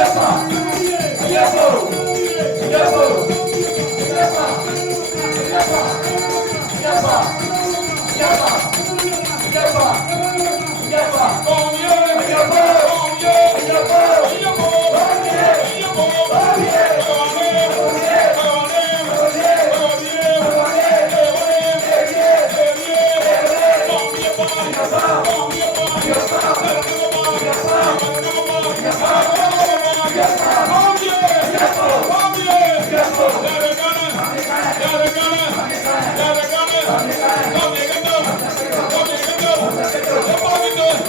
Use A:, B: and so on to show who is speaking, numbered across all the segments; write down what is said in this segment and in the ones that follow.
A: Jeffrey.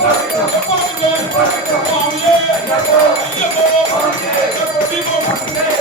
A: Thank you.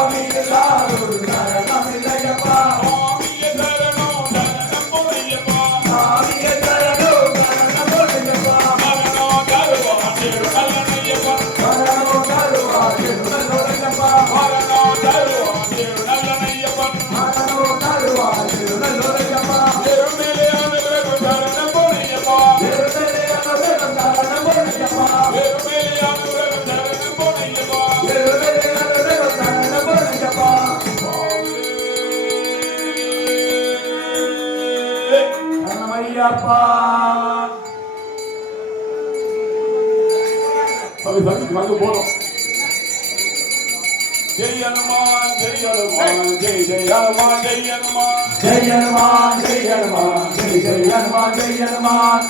A: Ayyappa
B: சாமி சாமி வாங்க போறோம். ஜெய் ஹனுமான் ஜெய் ஹனுமான் ஜெய் ஜெய் ஹனுமான் ஜெய் ஹனுமான்
A: ஜெய் ஹனுமான் ஜெய் ஹனுமான் ஜெய் ஜெய் ஹனுமான் ஜெய் ஹனுமான்